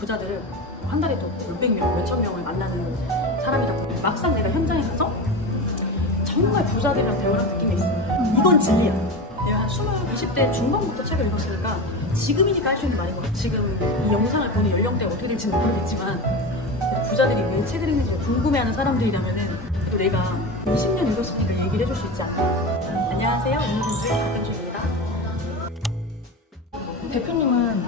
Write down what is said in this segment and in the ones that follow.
부자들을 한 달에 또 몇백 명, 몇천 명을 만나는 사람이다 보니 막상 내가 현장에 가서 정말 부자들이랑 대화를 느낀 게 있어. 이건 진리야. 내가 한 20대 중반부터 책을 읽었으니까 지금이니까 할 수 있는 말인 것 같아. 지금 이 영상을 보는 연령대가 어떻게 될지는 모르겠지만 부자들이 왜 책을 읽는지 궁금해하는 사람들이라면은 또 내가 20년 읽었으니까 얘기를 해줄 수 있지 않나. 안녕하세요, 임금주의 박금주입니다. 대표님은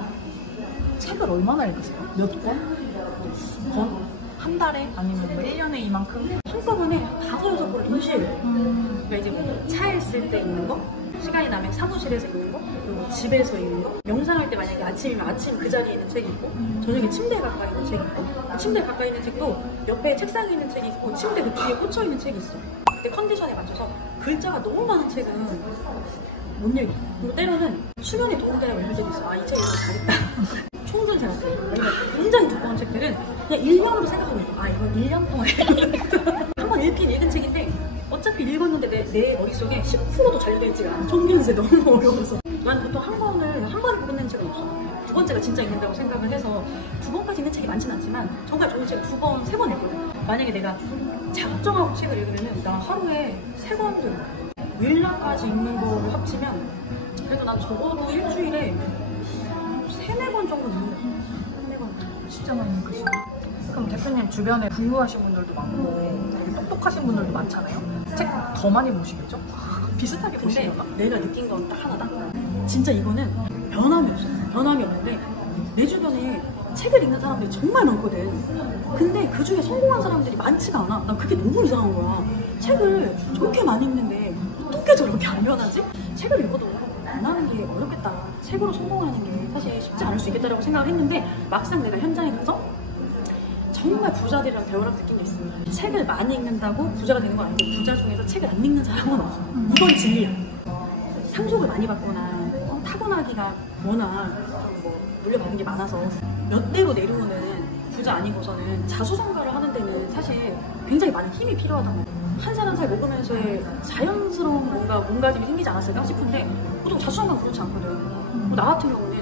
책을 얼마나 읽으세요? 몇 권? 한 달에? 아니면 뭐 1년에 이만큼? 한꺼번에 5-6권을 동시에 그러니까 이제 뭐 차에 있을 때 읽는 거, 시간이 나면 사무실에서 읽는 거, 그리고 집에서 읽는 거, 명상할 때 만약에 아침이면 아침 그 자리에 있는 책이 있고, 저녁에 침대에 가까이 있는 책이 있고, 침대에 가까이 있는 책도 옆에 책상에 있는 책이 있고, 침대 그 뒤에 꽂혀 있는 책이 있어. 그때 컨디션에 맞춰서 글자가 너무 많은 책은 못 읽어. 그리고 때로는 수면에 도움되는 읽을 때도 있어. 아, 이 책 읽어서 잘했다. 총선 생각해. 굉장히 두꺼운 책들은 그냥 1년으로 생각하고 있어. 아, 이건 1년 동안 한번 읽은 책인데 어차피 읽었는데 내 머릿속에 10%도 잔려져 있지가 않아. 총견세 너무 어려워서. 난 보통 한 번에 끝내는 책은 없어. 두 번째가 진짜 읽는다고 생각을 해서 두 번까지 읽는 책이 많진 않지만 정말 좋은 책 2번, 3번 읽거든. 만약에 내가 작정하고 책을 읽으면 나 하루에 3권 정도. 윌라까지 읽는 거를 합치면 그래도 난 적어도 일주일에 3-4권 정도 읽는 거 같아. 3-4권. 진짜 많이 읽으시네. 그럼 대표님 주변에 궁금하신 분들도 많고 되게 똑똑하신 분들도 많잖아요? 책 더 많이 보시겠죠? 비슷하게 근데 보시려나? 내가 느낀 건 딱 하나다. 진짜 이거는 변함이 없어. 변함이 없는데 내 주변에 책을 읽는 사람들이 정말 많거든. 근데 그 중에 성공한 사람들이 많지가 않아. 난 그게 너무 이상한 거야. 책을 저렇게 많이 읽는데 어떻게 저렇게 안 변하지? 책을 읽어도 변하는 게 어렵겠다. 책으로 성공하는 게 사실 쉽지 않을 수 있겠다라고 생각을 했는데 막상 내가 현장에 가서 정말 부자들이랑 대화를 느낀 게 있습니다. 책을 많이 읽는다고 부자가 되는 건 아니고 부자 중에서 책을 안 읽는 사람은 없어. 이건 진리야. 상속을 많이 받거나 타고나기가 워낙 뭐 물려받은 게 많아서 몇 대로 내려오는 부자 아니고서는 자수성가를 하는 데는 사실 굉장히 많은 힘이 필요하다고. 한 살 한 살 먹으면서의 자연스러운 뭔가 몸가짐이 생기지 않았을까 싶은데 보통 자수성가는 그렇지 않거든. 나 같은 경우는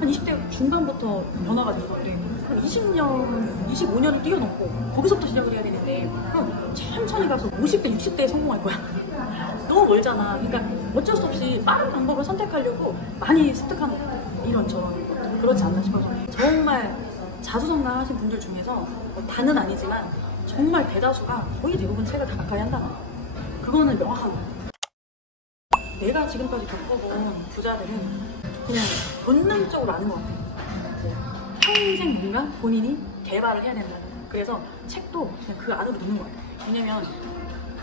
한 20대 중반부터 변화가 된 건데 한 20년, 25년을 뛰어넘고 거기서부터 시작을 해야 되는데 그럼 천천히 가서 50대, 60대에 성공할 거야. 너무 멀잖아. 그러니까 어쩔 수 없이 빠른 방법을 선택하려고 많이 습득하는 거야. 이런저런 것들. 그렇지 않나 싶어서 정말 자수성가 하신 분들 중에서 뭐 다는 아니지만 정말 대다수가 거의 대부분 책을 다 가까이 한다. 그거는 명확한 거야. 내가 지금까지 겪어본 부자들은 그냥 본능적으로 아는 것 같아. 평생 뭔가 본인이 개발을 해야 된다. 그래서 책도 그냥 그 안으로 넣는 것 같아. 왜냐면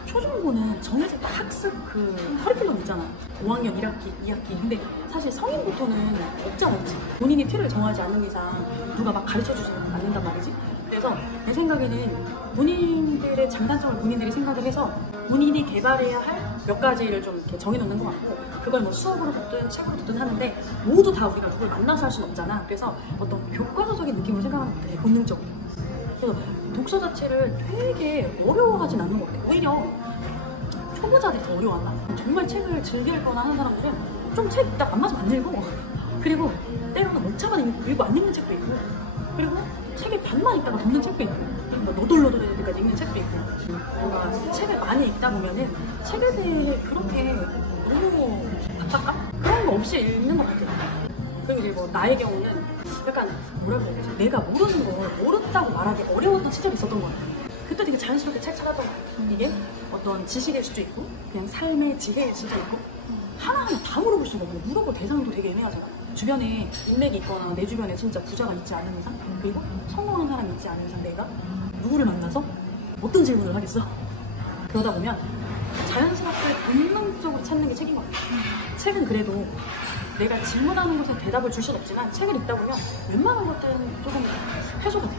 초중고는 정해진 학습 그 커리큘럼 있잖아. 5학년 1학기, 2학기. 근데 사실 성인부터는 없잖아, 그치? 본인이 틀을 정하지 않는 이상 누가 막 가르쳐주지 않는단 말이지. 그래서 내 생각에는 본인들의 장단점을 본인들이 생각을 해서 본인이 개발해야 할 몇 가지를 좀 이렇게 정해놓는 것 같고 그걸 뭐 수업으로 듣든 책으로 듣든 하는데 모두 다 우리가 누굴 만나서 할 수는 없잖아. 그래서 어떤 교과서적인 느낌을 생각하는 것 같아, 본능적으로. 그래서 독서 자체를 되게 어려워하진 않는 것 같아. 오히려 초보자들이 더 어려워한다. 정말 책을 즐겨 읽거나 하는 사람들은 좀 책 딱 안 맞으면 안 읽어. 그리고 때로는 목차만 읽고 안 읽는 책도 있고 그리고 책을 반만 읽다가 덮는 책도 있고 뭐 너덜너덜해질 때까지 읽는 책도 있고 뭔가 책을 많이 읽다 보면은 책에 대해 그렇게 너무 답답감? 그런 거 없이 읽는 것 같아요. 그리고 이제 뭐 나의 경우는 약간 뭐라고 해야 되지? 내가 모르는 걸 모른다고 말하기 어려웠던 시절이 있었던 것 같아요. 그때 되게 자연스럽게 책 찾았던 것 같아요. 이게 어떤 지식일 수도 있고 그냥 삶의 지혜일 수도 있고 하나하나 다 물어볼 수가 없고 물어볼 대상도 되게 애매하잖아. 주변에 인맥이 있거나 내 주변에 진짜 부자가 있지 않은 이상 그리고 성공한 사람이 있지 않은 이상 내가 누구를 만나서 어떤 질문을 하겠어? 그러다 보면 자연스럽게 본능적으로 찾는 게 책인 것 같아. 책은 그래도 내가 질문하는 것에 대답을 줄 수는 없지만 책을 읽다 보면 웬만한 것들은 조금 해소가 돼.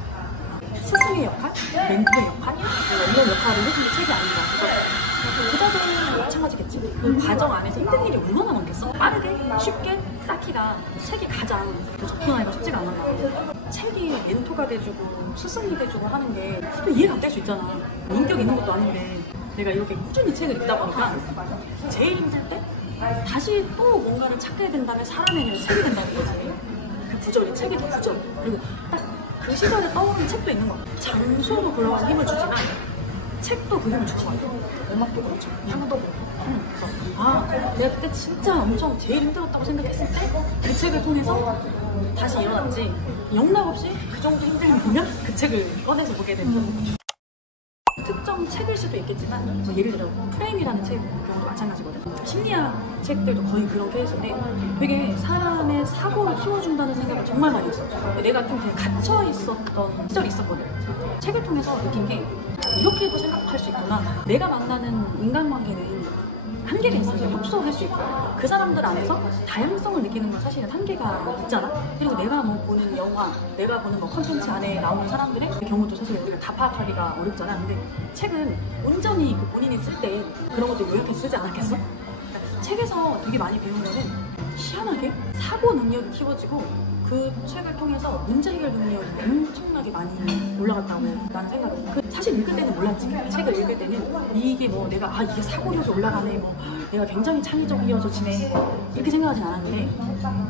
스승의 역할, 멘토의 역할, 이런 역할을 해주는 게 책이 아닌가. 그래서 부자들은 마찬가지겠지. 그 과정 안에서 힘든 일이 얼마나 많겠어? 빠르게, 쉽게 쌓기가 책이 가장 접근하기가 쉽지가 않았나. 책이 멘토가 돼주고 스승이 돼주고 하는 게 또 이해가 안 될 수 있잖아. 인격 있는 것도 아닌데 내가 이렇게 꾸준히 책을 읽다 보니까 제일 힘들 때 다시 또 뭔가를 찾게 된다면 사람의 책이 된다는 거지. 그 부절이 책의 그 부절. 그리고 딱 그 시절에 떠오르는 책도 있는 것 같아. 장소도 그런 힘을 주지만 책도 그 힘을 주는 것 같아. 음악도 그렇죠. 향도 그렇고. 그래서 내가 그때 진짜 엄청 제일 힘들었다고 생각했을 때 그 책을 통해서 다시 일어났지. 영락없이 그 정도 힘들면 그 책을 꺼내서 보게 되는 특정 책일 수도 있겠지만 뭐 예를 들어 프레임이라는 책 경우도 마찬가지거든. 심리학 책들도 거의 그런 케이스인데 되게 사람의 사고를 키워준다는 생각을 정말 많이 했어. 내가 좀 되게 갇혀 있었던 시절이 있었거든. 책을 통해서 느낀 게 이렇게도 생각할 수 있구나. 내가 만나는 인간관계는 한계가 있어요. 협소할 수 있고 그 사람들 안에서 다양성을 느끼는 건 사실은 한계가 있잖아. 그리고 내가 뭐 보는 영화, 내가 보는 뭐 컨텐츠 안에 나오는 사람들의 경우도 사실 우리가 다 파악하기가 어렵잖아. 근데 책은 온전히 그 본인이 쓸 때 그런 것도 요약해서 쓰지 않았겠어? 그러니까 책에서 되게 많이 배우면은 희한하게 사고 능력이 키워지고 그 책을 통해서 문제 해결 능력이 엄청나게 많이 올라갔다고 나는 생각을 해. 사실 읽을 때는 몰랐지. 책을 읽을 때는 이게 뭐 내가 이게 사고력이 올라가네, 뭐 내가 굉장히 창의적이어지네 이렇게 생각하진 않았는데,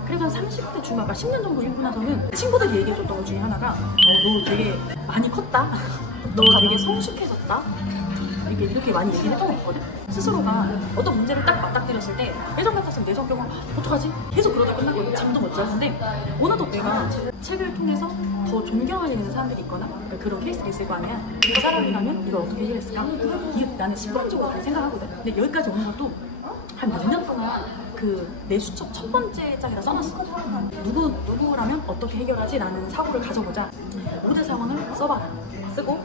그래서 한 30대 중반과 10년 정도 읽고 나서는 친구들이 얘기해줬던 것 중에 하나가 너 되게 많이 컸다, 너 되게 성숙해졌다, 이렇게 많이 얘기를 했던 것 같거든. 스스로가 어떤 문제를 딱 맞닥뜨렸을 때 예전 같았으면 내 성격은 어떡하지? 계속 그러다 끝났거든. 잠도 못 잤는데 오늘도 내가 책을 통해서 더 존경하게 되는 사람들이 있거나 그런 케이스가 있을 거 아니야. 그 사람이라면 이걸 어떻게 해결했을까? 이게 나는 습관적으로 생각하거든. 근데 여기까지 오는 것도 한 몇 년 동안 그 내 수첩 첫 번째 장에다 써놨어. 누구라면 어떻게 해결하지? 라는 사고를 가져보자. 모든 상황을 써봐라. 쓰고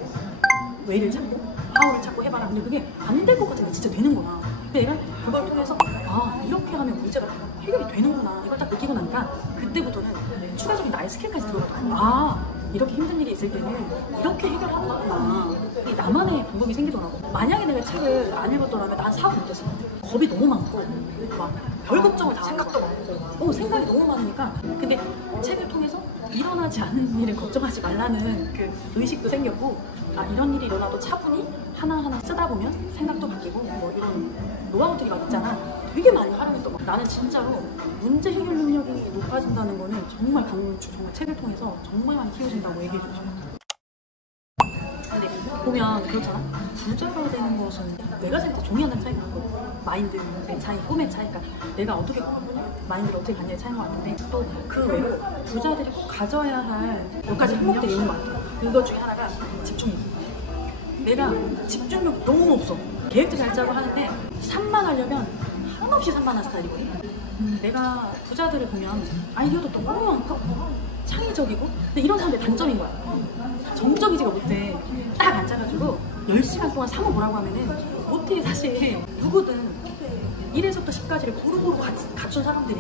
왜를 찾고 하우를 찾고 해봐라. 근데 그게 안 될 것 같은데 진짜 되는구나. 근데 내가 그걸 통해서 이렇게 하면 문제가 해결이 되는구나 이걸 딱 느끼고 나니까 그때부터는 추가적인 나의 스킬까지 들어가고 이렇게 힘든 일이 있을 때는 이렇게 해결하는 거구나. 이게 나만의 방법이 생기더라고. 만약에 내가 책을 안 읽었더라면 난 사고 못했을 것 같아. 겁이 너무 많고 막 별 걱정을 다 생각도 많고 생각이 너무 많으니까. 근데 책을 통해서 일어나지 않는 일을 걱정하지 말라는 그 의식도 생겼고, 이런 일이 일어나도 차분히 하나하나 쓰다 보면 생각도 바뀌고 뭐 이런 노하우들이 막 있잖아. 되게 많이 활용했던 거. 나는 진짜로 문제 해결 능력이 높아진다는 거는 정말 강추. 정말 책을 통해서 정말 많이 키워진다고 얘기해주고 싶어. 근데 보면 그렇잖아. 부자가 되는 것은 내가 생각할 때 종이 하나의 차이가 같거든. 마인드의 차이, 꿈의 차이가 내가 어떻게 마인드를 어떻게 갖냐의 차이인 것 같은데, 또 그 외로 부자들이 꼭 가져야 할 몇 가지 행복들이 있는 것 같아. 그것 중에 하나가 집중력. 내가 집중력이 너무 없어. 계획도 잘 짜고 하는데 산만하려면 한없이 산만한 스타일이거든. 내가 부자들을 보면 아이디어도 너무 많고 창의적이고, 근데 이런 사람들의 단점인 거야. 정적이지가 못해. 딱 앉아가지고 10시간 동안 사고 보라고 하면은 못해. 사실 누구든 1에서부터 10까지를 고루고루 갖춘 사람들이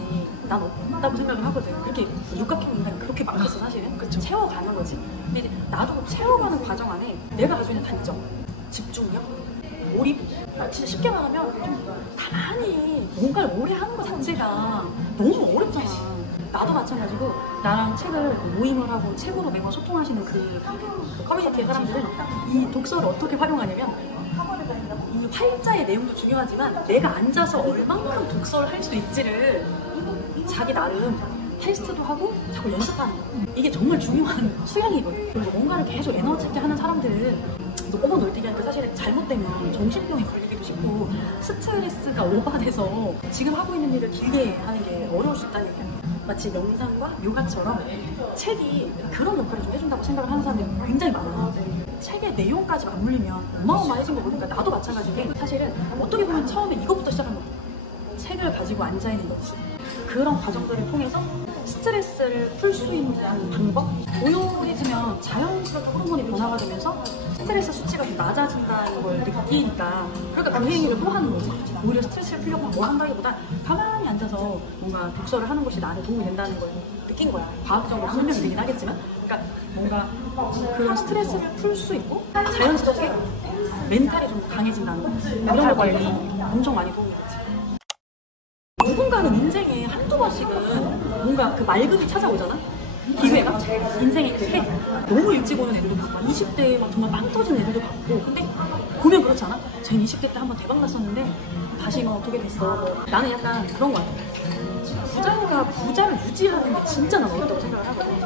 난 없다고 생각을 하거든. 그렇게 육각형 인간이 그렇게 많겠어 사실은. 그쵸. 채워가는 거지. 근데 이제 나도 채워가는 과정 안에 내가 가지고 있는 단점, 집중력, 몰입, 진짜 쉽게 말하면 좀 가만히 뭔가를 오래 하는 것 자체가 너무 어렵잖아. 나도 마찬가지고 나랑 책을 모임을 하고 책으로 매번 소통하시는 그 커뮤니티의 사람들은 이 독서를 어떻게 활용하냐면, 이 활자의 내용도 중요하지만 내가 앉아서 얼만큼 독서를 할 수 있지를 자기 나름 테스트도 하고 자꾸 연습하는 거. 이게 정말 중요한 수양이거든. 그리고 뭔가를 계속 에너지 있게 하는 사람들은 너무 널뛰기 하니까 사실 잘못되면 정신병에 걸리기도 쉽고 스트레스가 오버돼서 지금 하고 있는 일을 길게 하는 게 어려울 수 있다는 얘기야. 마치 명상과 요가처럼 책이 그런 역할을 좀 해준다고 생각을 하는 사람들이 굉장히 많아. 책의 내용까지 맞물리면 어마어마해진 거고. 그러니까 나도 마찬가지인데 사실은 어떻게 보면 처음에 이것부터 시작한 거야. 책을 가지고 앉아있는 거지. 그런 과정들을 통해서 스트레스를 풀 수 있는 방법? 고요해지면 자연스럽게 호르몬이 변화가 되면서 스트레스 수치가 좀 낮아진다는 걸 느끼니까, 그러니까 그 행위를 또 하는 거지. 오히려 스트레스를 풀려고 뭐 한다기보다 가만히 앉아서 뭔가 독서를 하는 것이 나한테 도움이 된다는 걸 느낀 거야. 과학적으로 설명이 되긴 하겠지만. 그러니까 뭔가 그런 스트레스를 풀 수 있고 자연스럽게 멘탈이 좀 강해진다는 거. 이런 것들이 엄청 많이 도움이 되지. 누군가는 인생에 한두 번씩은 뭔가 그 맑음이 찾아오잖아? 기회가? 인생의 그 해. 너무 일찍 오는 애들도 봤고 20대에 막 정말 빵 터진 애들도 봤고. 근데 보면 그렇지 않아? 쟤는 20대 때 한번 대박 났었는데 다시 뭐 어떻게 됐어. 뭐 나는 약간 그런 거 같아. 부자를 유지하는 게 진짜 난 어렵다고 생각을 하거든.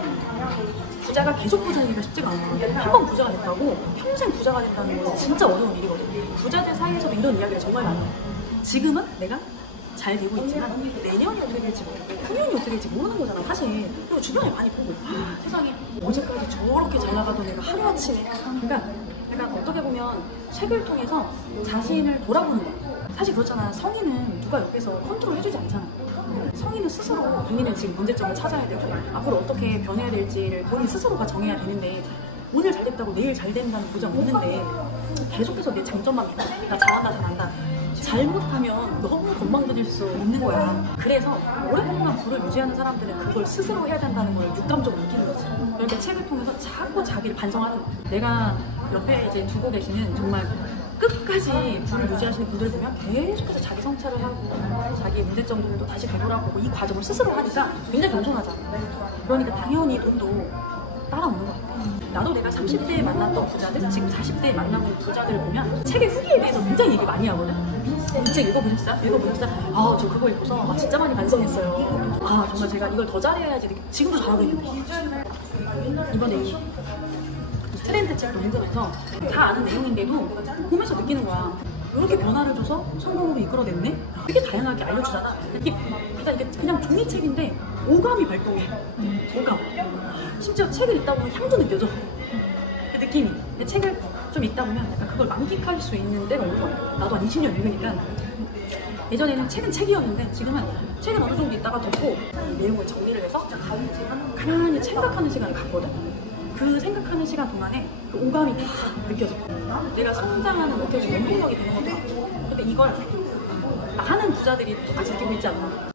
부자가 계속 부자이기가 쉽지가 않아. 한 번 부자가 됐다고 평생 부자가 된다는 건 진짜 어려운 일이거든. 부자들 사이에서도 이런 이야기가 정말 많아. 지금은 내가 잘 되고 있지만 내년이 어떻게 될지 모르고 후년이 어떻게 될지 모르는 거잖아 사실. 그리고 주변에 많이 보고 세상에 어제까지 저렇게 잘 나가던 애가 하루아침에 그러니까 약간 어떻게 보면 책을 통해서 자신을 돌아보는 거야. 사실 그렇잖아. 성인은 누가 옆에서 컨트롤 해주지 않잖아. 성인은 스스로 본인의 지금 문제점을 찾아야 되고 앞으로 어떻게 변해야 될지를 본인 스스로가 정해야 되는데 오늘 잘 됐다고 내일 잘 된다는 보장 없는데 계속해서 내 장점만 믿고 나 잘한다 잘한다 잘못하면 너무 건방져질 수 없는 거야. 그래서 오랫동안 부를 유지하는 사람들은 그걸 스스로 해야 된다는 걸 육감적으로 느끼는 거지. 그러니까 책을 통해서 자꾸 자기를 반성하는 거야. 내가 옆에 이제 두고 계시는 정말 끝까지 불을 유지하시는 분들 보면 계속해서 자기 성찰을 하고 자기의 문제점들도 다시 되돌아보고 이 과정을 스스로 하니까 굉장히 겸손하잖아. 그러니까 당연히 돈도 따라오는 것 같아. 나도 내가 30대에 만났던 부자들, 지금 40대에 만나는 부자들을 보면 책의 후기에 대해서 굉장히 얘기 많이 하거든. 이 책 읽어보셨어요? 읽어보셨어요? 아, 저 그거 읽고서 진짜 많이 반성했어요. 아, 정말 제가 이걸 더 잘해야지. 지금도 잘하고 있는데. 이번에 이 트렌드 책도 읽으면서 다 아는 내용인데도 보면서 느끼는 거야. 이렇게 변화를 줘서 성공으로 이끌어냈네? 되게 다양하게 알려주잖아. 이게 그냥 종이책인데 오감이 발동해. 오감. 심지어 책을 읽다 보면 향도 느껴져. 그 느낌이. 근데 책을 좀 읽다 보면 약간 그걸 만끽할 수 있는 때가 오는 거야. 나도 한 20년 읽으니까. 예전에는 책은 책이었는데 지금은 책은 어느 정도 있다가 덮고 내용을 정리를 해서 가만히 생각하는 시간을 갖거든. 그 생각하는 시간 동안에 그 오감이 다 느껴져. 내가 성장하는 어떻게 보면 원동력이 되는 것도 같고. 근데 이걸 많은 부자들이 똑같이 느끼고 있지 않나.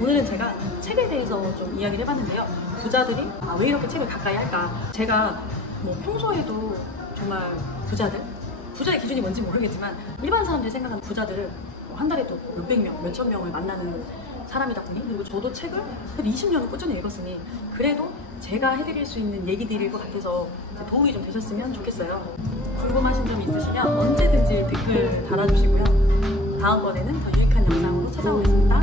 오늘은 제가 책에 대해서 좀 이야기를 해봤는데요. 부자들이 왜 이렇게 책을 가까이 할까? 제가 뭐 평소에도 정말 부자의 기준이 뭔지 모르겠지만 일반 사람들이 생각하는 부자들을 한 달에 또 몇백 명, 몇천 명을 만나는 사람이다 보니 그리고 저도 책을 20년을 꾸준히 읽었으니 그래도 제가 해드릴 수 있는 얘기들일 것 같아서 도움이 좀 되셨으면 좋겠어요. 궁금하신 점 있으시면 언제든지 댓글 달아주시고요. 다음번에는 더 유익한 영상으로 찾아오겠습니다.